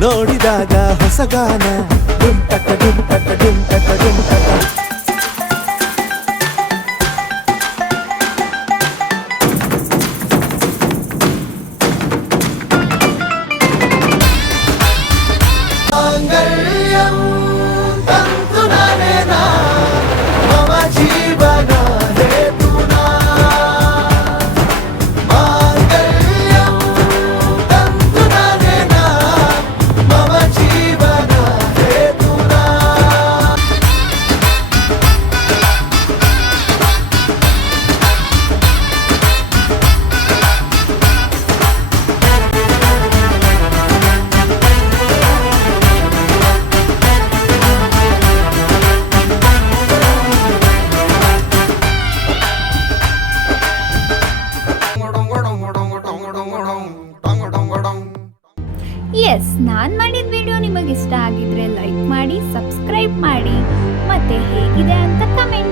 ನೋಡಿದಾಗ ಹೊಸಗಾನ ಡುಂಟಕ ಡುಂಟಕ ಡುಂಟಕ ಡುಂಟಕ ಮಾಂಗಲ್ಯಂ ತಂತು ನಾನೇನಾ ಮಮ ಜೀವನ ಹೇತುನಾ ಮಾಂಗಲ್ಯಂ ತಂತು ನಾನೇನಾ ಮಮ ಜೀವನ ಹೇತುನಾ ಎಸ್ ನಾನು ಮಾಡಿದ ವಿಡಿಯೋ ನಿಮಗೆ ಇಷ್ಟ ಆಗಿದ್ರೆ ಲೈಕ್ ಮಾಡಿ, ಸಬ್ಸ್ಕ್ರೈಬ್ ಮಾಡಿ, ಮತ್ತೆ ಹೇಗಿದೆ ಅಂತ ಕಮೆಂಟ್